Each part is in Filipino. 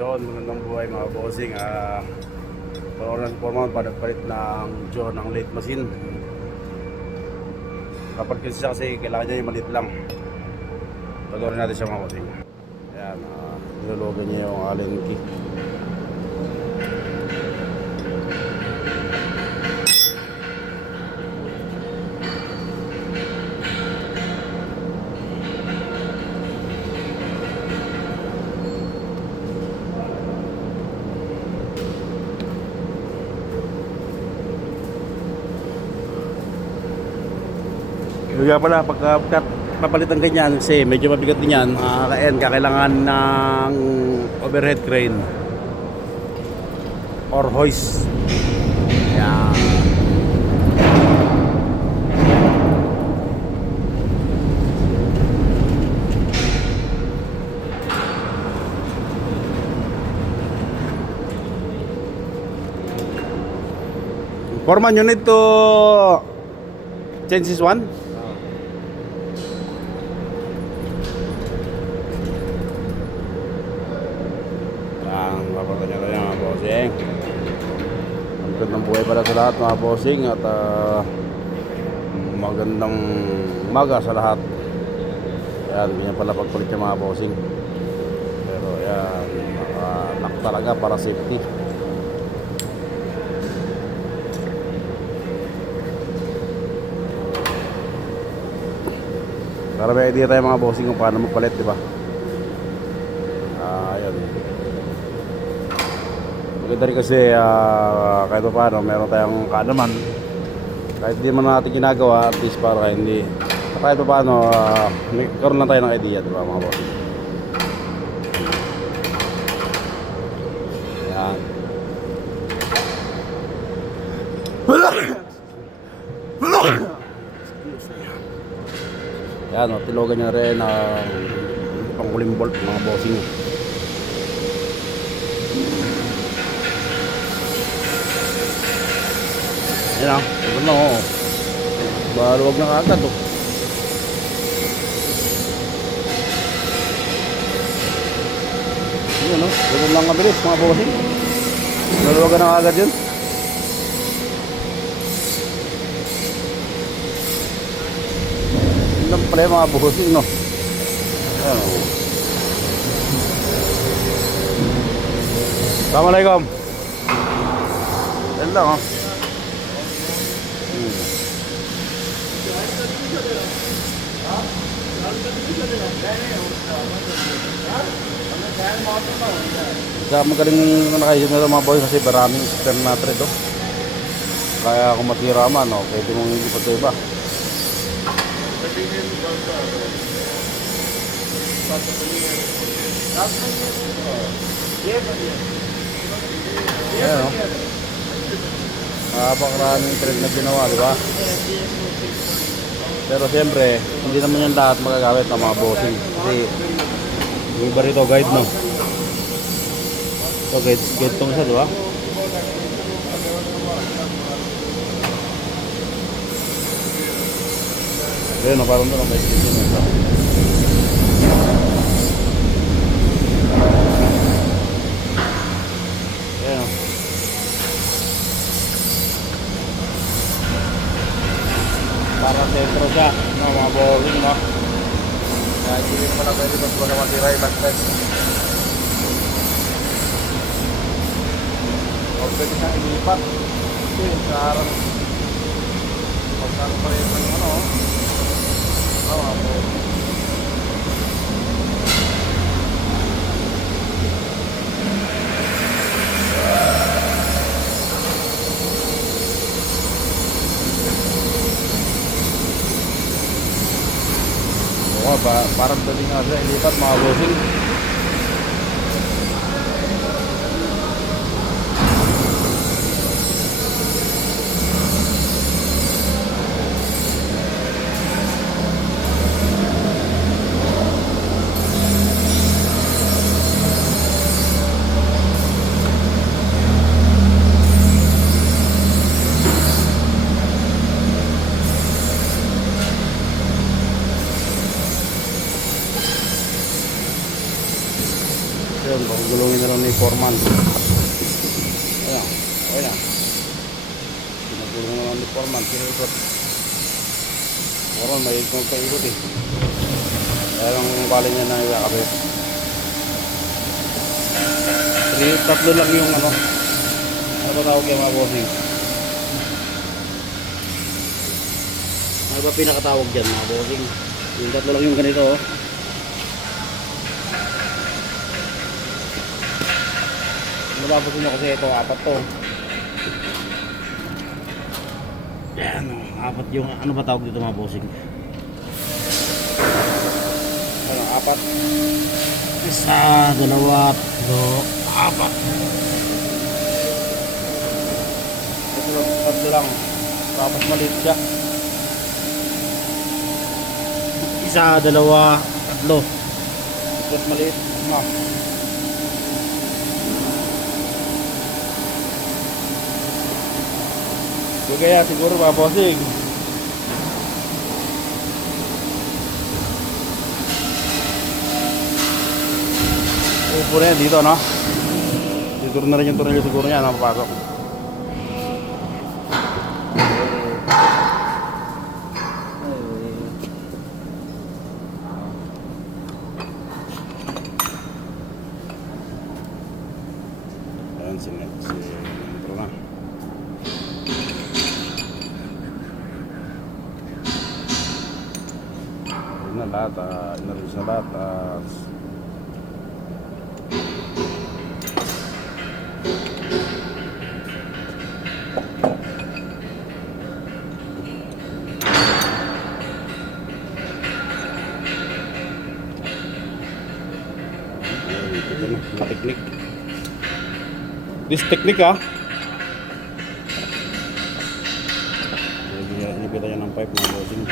Yun, magandang buhay mga bossing. Panoorin po naman palit ng John ng late machine. Kapag siya kasi kailangan niya yung maliit lang. Panoorin natin siya mga bossing. Ayan, nilologan niya yung Allen key. Kaya pala pagka papalitan ganyan kasi medyo mabigat din yan, kakailangan ng overhead crane or hoist. Yan. Foreman, you need to change this one. Papaganda niya mga bossing. Ang gandang buhay para sa lahat mga bossing. At magandang umaga sa lahat. Ayan, ganyan pala pagpalit yung mga bossing. Pero ayan, lock talaga para safety. Para may idea tayo mga bossing kung paano magpalit, diba? Ayan. Maganda rin kasi kahit pa paano meron tayong kaalaman, kahit di man natin ginagawa, at least para hindi kahit pa paano karoon lang tayo ng idea, diba mga boss? Yan. Yan, tilogan niya rin panghuling bolt mga bossing. Yan o, ito na o. Baluwag na kagad o. Yan o, ito lang kabilis mga bossing. Baluwag na kagad yun. Yan lang pala yung mga bossing no. Yan o. Assalamualaikum. Yan lang o. Kaya magaling nakaisip na mga boys kasi maraming spare na thread oh. Kaya kung matira man oh, pwede mong hindi pa ito iba. Ayan oh, napakaraming thread na ginawa, diba? Pero siyempre, hindi naman yung lahat magagamit ng mga bossing. Kasi yung iba rito guide no. So guide itong isa, diba? Ayun no, parang doon may station nito. Ayun no. Para sentro siya, no, mga boring no. Kaya hindi mo pala pwede mas wala matira yung lagtag. Huwag pwede siyang ilipat. Kasi sa harap magkano pa rin yung ano mga boring. Parang dali nga siya ilipat mga bossing. ni Foreman. Ayan, okay na. Pinagulong naman ni Foreman, pinagulong. Foreman, may ikot pa ikot eh. Kaya lang bali niya na ikakabit. Tatlo lang yung ano ba tawag yung mga bossing? Ano ba pinakatawag dyan mga bossing? Yung tatlo lang yung ganito oh. Nababos mo kasi ito, apat to. Yan o, apat yung, ano ba tawag dito mga bossing? Ano, apat? Isa, dalawa, tatlo, apat. Tatlo lang, tapos maliit siya. Isa, dalawa, tatlo. Tapos maliit, ma. So kaya siguro mga bossing. Upo na yan dito no. Siguro na rin yung tornilyo siguro niya napapasok. Ayan si intro na. Na lahat, inarin sa lahat. Ito na technique. This technique inipita niya ng pipe ng bossing.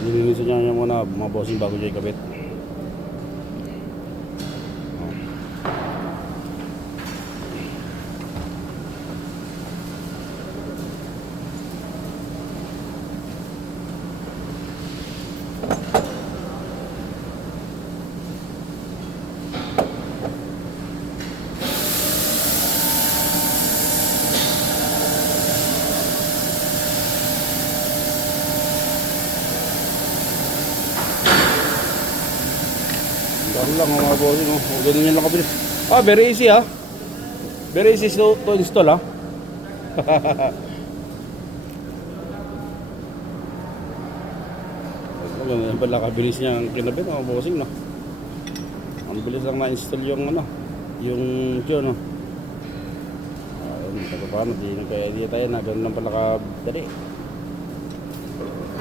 Nilinisan niya muna mga bossing bago niya ikabit. Daro lang mga bossing, ganun yan lang kabilis. Very easy very easy to install Ganun pala kabilis niya ang kinabit mga bossing no. Ang bilis lang na-install yung yung tune ayun, paano di nagka-idea tayo na ganun lang pala kadali.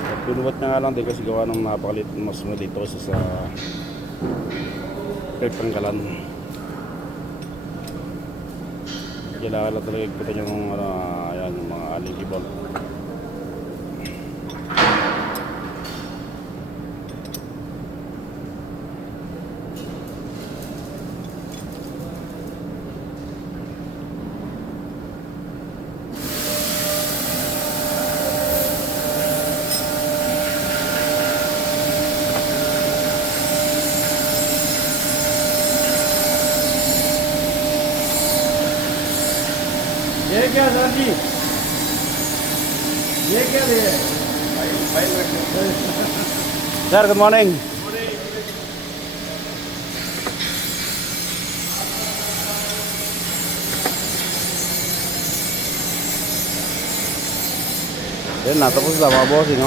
At pinuwat niya nga lang din kasi gawa ng napakalit mas malito sa pagtanggalan. Kailangan lang talaga ikutan yung ayan, yung mga aling ibon. ये क्या सर जी ये क्या दे फाइल रखते sir good morning yan na tapos na mga bossing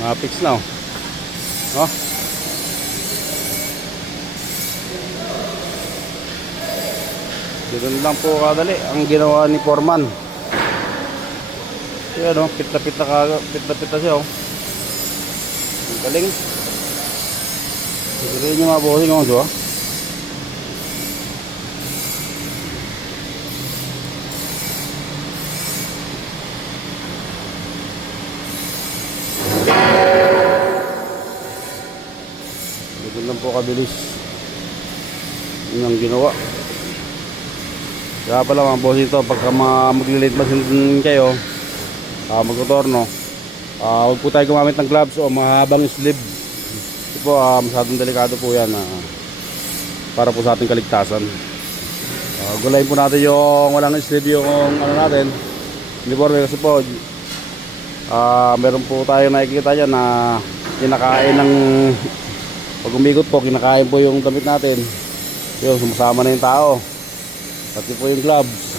na-fix na Ganun lang po kadali ang ginawa ni Foreman. Ayan pita-pita siya Ang galing. Siguro niyo mga bossing Ganun lang po kabilis. Yun ang ginawa. Kaya pala mga boss ito, pagka mag-late machine kayo, magtutorno, Huwag po tayo gumamit ng gloves o mahabang sleeve. Ito po, masyadong delikado po yan para po sa ating kaligtasan. Gulayin po natin yung walang sleeve yung ano natin, uniforme, kasi po meron po tayo nakikita dyan na kinakain ng pag umikot po, kinakain po yung damit natin. Yun, sumasama na yung tao, pati po yung gloves.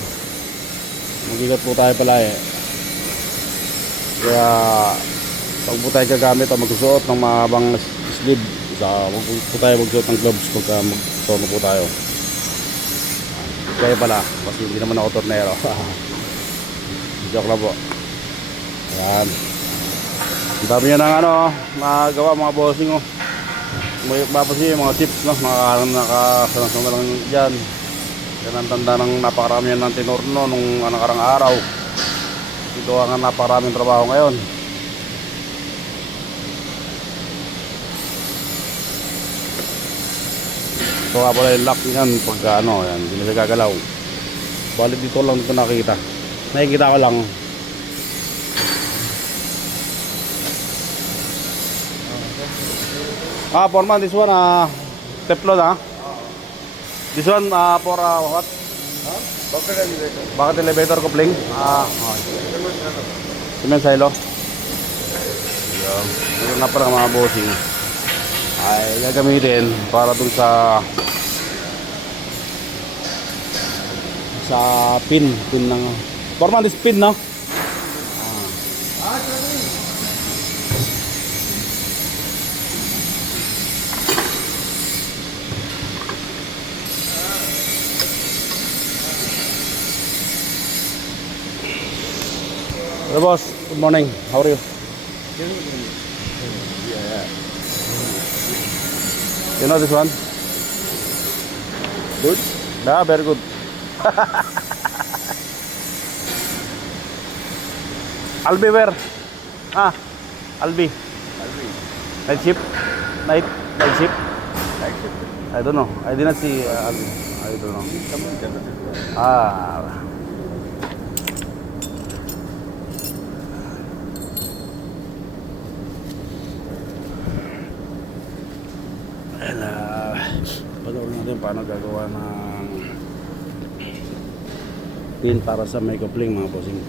Mag-ikot po tayo palagi. Kaya pag po tayo gagamit o magsusuot ng mahabang sleeve, huwag po tayo magsuot ng gloves pagka magtono po tayo. Kaya pala, kasi hindi naman ako tornero. Joke lang po. Ayan. Ang dami nyo ng nagawa mga bossing. May mapasin yung mga tips, nakasalang lang dyan. Yan ang tanda ng napakarami yan ng tinorno nung nakarang araw. Ito ang napakaraming trabaho ngayon. Ito nga pala yung lock yan pagka yan, hindi na siya gagalaw. Balik dito lang dito nakikita ko lang. Foreman, this one Teflon this one for what? Bucket elevator coupling. Cement silo. Ito na pala mga bossing ay gagamitin para dun sa pin ng Foreman, this pin, no? Hello boss, good morning. How are you? Yeah. You know this one? Good? Yeah, very good. Albi where? Albi. Night shift? Night shift? Night shift. I don't know. I did not see Albi. I don't know. Pagawin natin paano gagawa ng pin para sa may coupling mga bossing.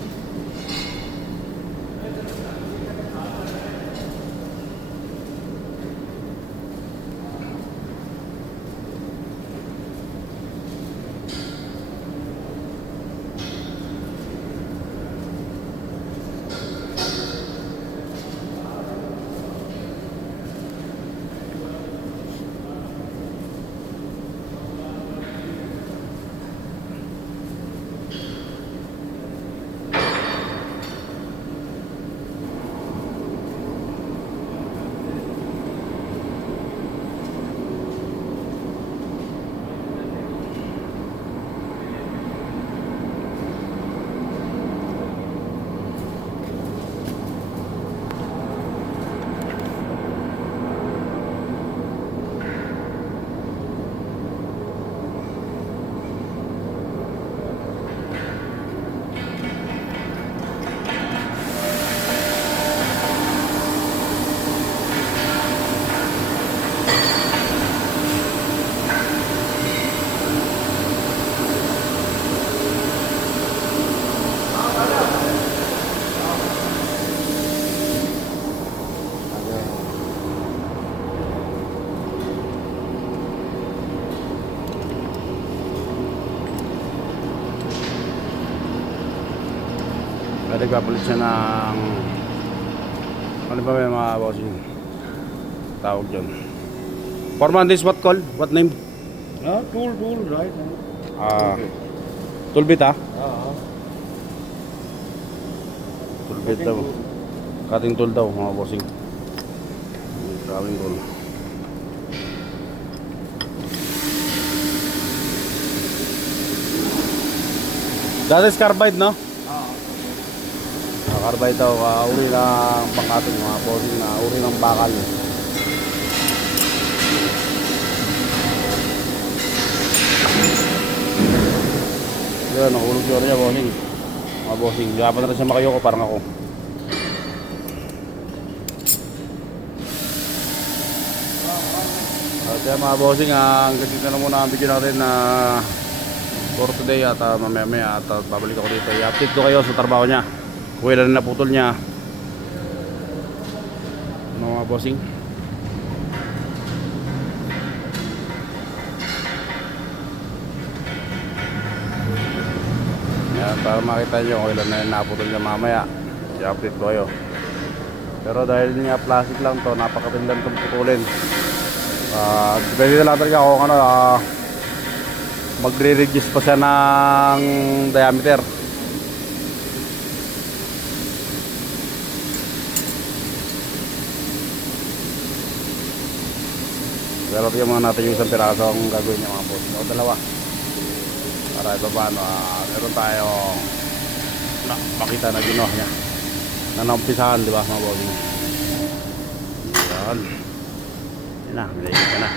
Nagpapalit siya ng ano ba yung mga bossing tawag dyan. Foreman, this what called? What name? Tool, right? Tool bit Tool bit daw. Cutting tool daw mga bossing. Cutting tool. That is carbide, no? Carbide daw, uri ng pangkatong mga bossing na uri ng bakal. Yan, nahulog yun niya bossing. Mga bossing, dapat na rin siya makayoko parang ako. At yan mga bossing, hanggang dito na muna ang video natin na for today. At mamaya at babalik ako dito. I-update ko kayo sa trabaho niya. Kung ilan na naputol niya. Mga bossing. Yan, para makita nyo kung ilan na naputol niya mamaya. I-update ko kayo. Pero dahil nga plastic lang to, napakatilang itong putulin. Depende na lang talaga kung ano, magre-reduce pa siya ng diameter. Pero tingnan muna natin yung isang piraso ang gagawin niya mga boss. O dalawa. Para ito paano, meron tayong makita na ginawa niya. Na naumpisahan, di ba mga boss? Yan. Yan na, nilagay ka na.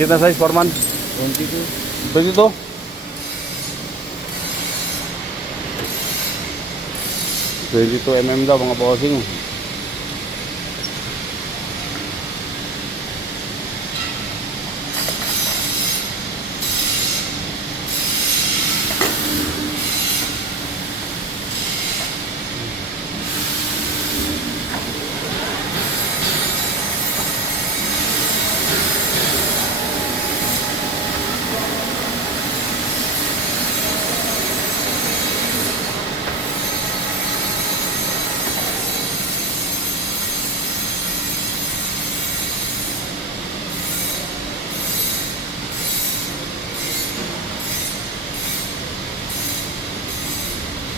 Kita size Foreman? 22. 22? 22 mm daw mga bossing.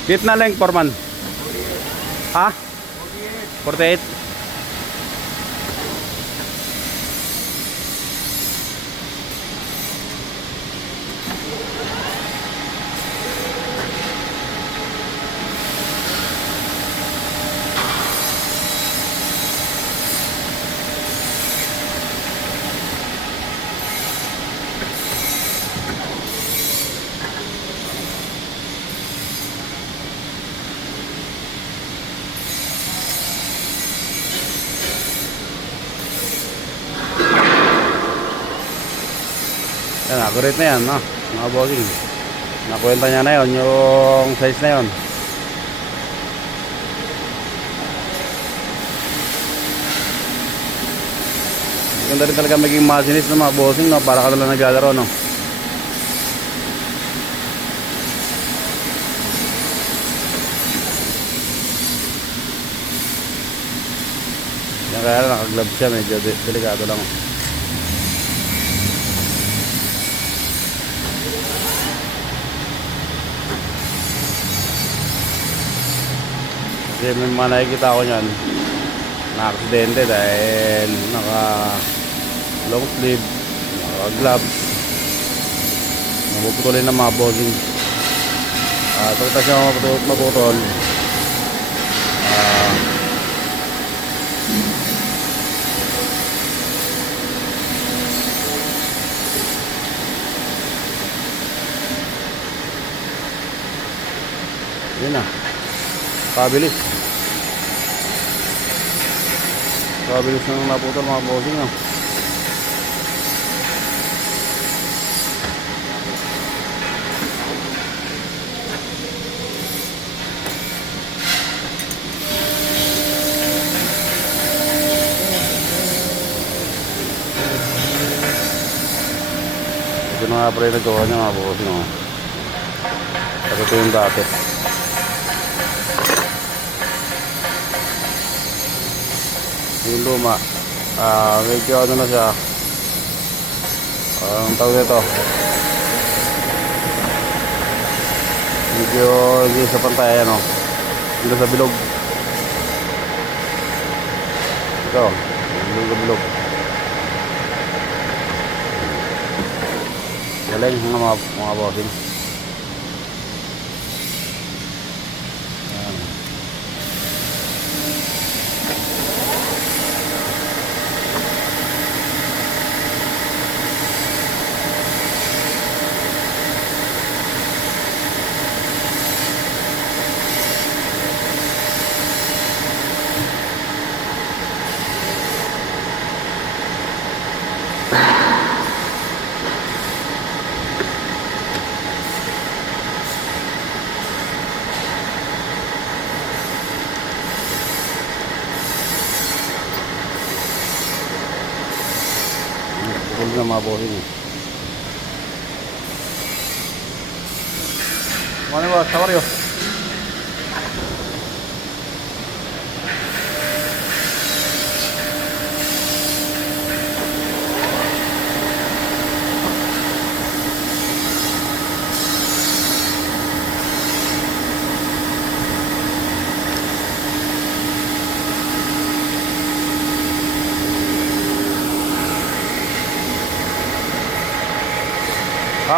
Bit na length Foreman? Ha? 48? Yan, accurate na yan, no? Mga bossing. Nakuwenta niya na yun, yung size na yun. Ganda rin talaga maging machinist ng mga bossing, no? Para ka nalang naglalaro, no? Yan kaya naka-gloves siya, medyo delikado lang. Kasi may mga nakikita ko nyan na aksidente dahil naka long sleeve, naka gloves, mapuputulin ng mga bossing. Pagkatapos siya maputol, yun na, pabilis. Pabilis nang naputol mga bossing, no? Ito na nga pala yung nagawa niya mga bossing, no? Ito yung dati. Yung luma, medyo ano na siya, ang tawag nito, Medyo hindi sa pantay, ano. Dito sa bilog. Ito, bilog na bilog. Galing mga bossing. Ayan. Bukol na mga bossing. Morning boss, how are you?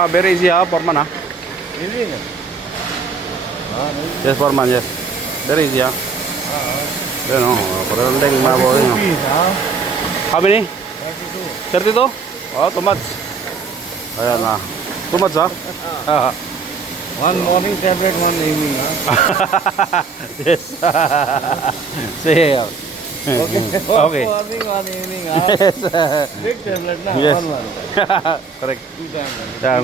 Very easy Foreman Easy. Yes, Foreman, yes. Very easy Yan parang mga bossing. How many? 32. 32? Oh, too much. Ayan too much One morning tablet, one evening. Yes. See. Okay. Okay. One morning, one evening. Yes. Big tablet na. Yes. One. Correct. Two tablets. Yeah.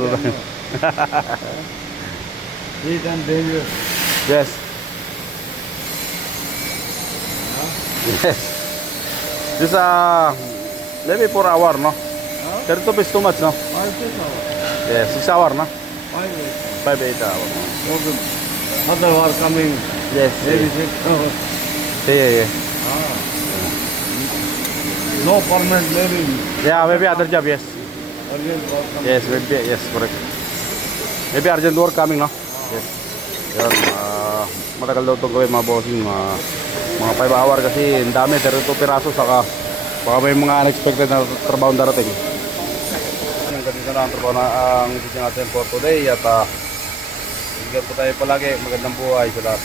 Heat and dangerous. Yes. Yes. This maybe 4 hour, no? 32 is too much, no? 6 hours. Yes, 6 hour, no? 5 5, 8 hour. Okay. Other are coming. Yes. Maybe 6 hours. Yeah. No permanent maybe. Yeah, maybe other job, yes. Urgent work coming. Yes, maybe, yes, correct. Maybe urgent work coming, no? Yes. Yan, matagal daw itong gawin mga bossing, mga 5 hour kasi ang dami, 32 piraso, saka baka may mga unexpected na trabaho darating. Yung ganito na ang trabaho na ang video natin for today at bigyan po tayo palagi, magandang buhay sa lahat.